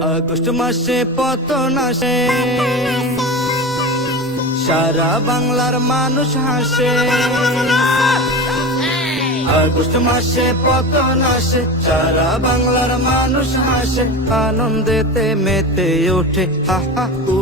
August মাসে পতন আসে, সারা বাংলার মানুষ হাসে। আগস্ট মাসে পতন আসে, সারা বাংলার মানুষ হাসে। আনন্দেতে মেতে ওঠে হা হা হু।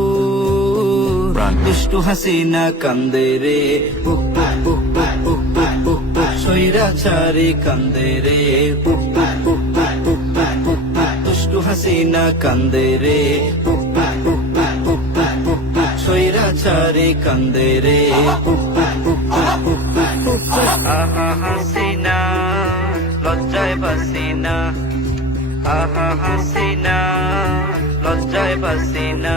দুষ্টু হাসিনা কান্দে রে উহ উহ উহ উহ উহ উহ উহ উহ। স্বৈরাচারী কান্দে রে উহ উহ উহ উহ উহ উহ উহ। দুষ্টু হাসিনা কান্দে রে উহ উহ উহ উহ উহ উহ উহ। স্বৈরাচারী কান্দে রে উহ উহ উহ উহ উহ উহ উহ। আহা হাসিনা লজ্জায় বাসিনা, আহা হাসিনা লজ্জায় বাসিনা।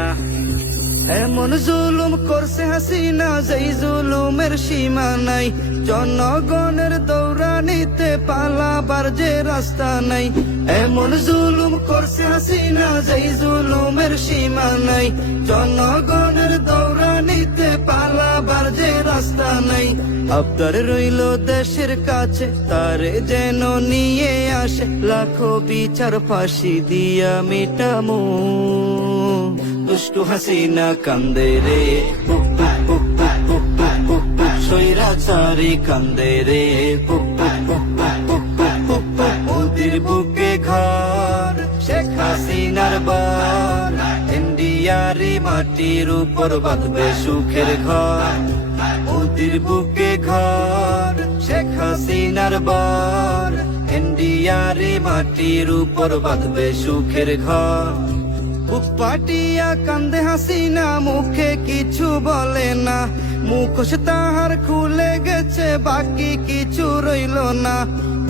এমন জুলুম করছে হাসিনা, যেই জুলুমের সীমা নাই। জনগণের দৌড়ানিতে পালাবার যে রাস্তা নাই। এমন জুলুম করছে হাসিনা, যেই জুলুমের সীমা নাই। জনগণের দৌড়ানিতে পালাবার যে রাস্তা নাই। আবদার রইল দেশের কাছে, তারে যেন নিয়ে আসে। লাখো বিচার ফাঁসি দিয়া মিটামো। দুষ্টু হাসিনা কান্দে রে উহ উহ উহ উহ উহ উহ উহ। স্বৈরাচারী কান্দে রে উহ উহ উহ উহ উহ উহ উহ। মোদির বুকে ঘর, শেখ হাসিনার বার। ইন্ডিয়ারি মাটির উপর বাঁধবে সুখের ঘর। মোদির বুকে ঘর, শেখ হাসিনার বার। ইন্ডিয়ারি মাটির উপর বাঁধবে সুখের ঘর। বুক পাটিয়া কান্দে হাসিনা, মুখে কিছু বলে না। মুখোশ তাহার খুলে গেছে, বাকি কিছু রইল না।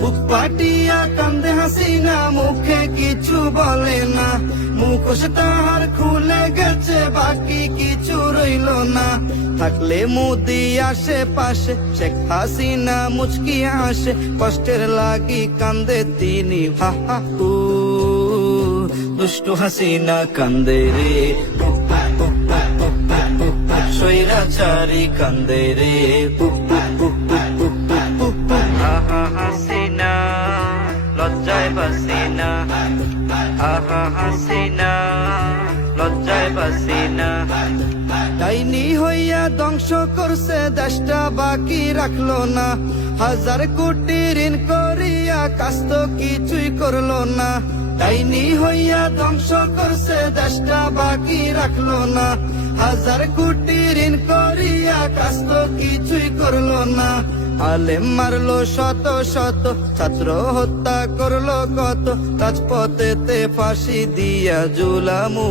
বুক পাটিয়া কান্দে হাসিনা, মুখে কিছু বলে না। মুখোশ তাহার খুলে গেছে, বাকি কিছু রইল না। থাকলে মোদি আশেপাশে, শেখ হাসিনা মুচকি হাসে। কষ্টের লাগি কান্দে তিনি হা হা হু। দুষ্টু হাসিনা কান্দে রে উহ উহ উহ উহ উহ উহ। স্বৈরাচারী কান্দে রে উহ উহ উহ উহ উহ উহ। আহা হাসিনা লজ্জায় বাসিনা, আহা হাসিনা লজ্জায় বাসিনা। ডাইনি হইয়া ধ্বংস করছে দেশটা, বাকি রাখলো না। হাজার কোটি ঋণ করিয়া কাজ তো কিছুই করলো না। ডাইনি হইয়া ধ্বংস করছে দেশটা, বাকি রাখলো না। হাজার কোটি ঋণ করিয়া কাজ তো কিছুই করলো না। আলেম মারলো শত শত, ছাত্র হত্যা করলো কত। রাজপথেতে ফাঁসি দিয়া জুলামু।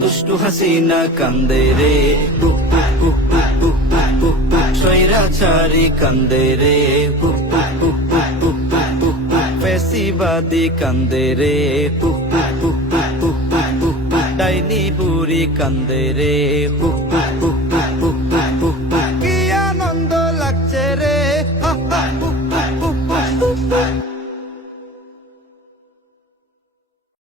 দুষ্টু হাসিনা কান্দে রে উহ উহ উহ উহ উহ উহ উহ। স্বৈরাচারী কান্দে রে উহ উহ উহ উহ উহ উহ উহ। ফ্যাসিবাদী কান্দে রে উহ উহ উহ উহ উহ উহ উহ। ডাইনি বুড়ি কান্দে রে উহ উহ উহ উহ উহ।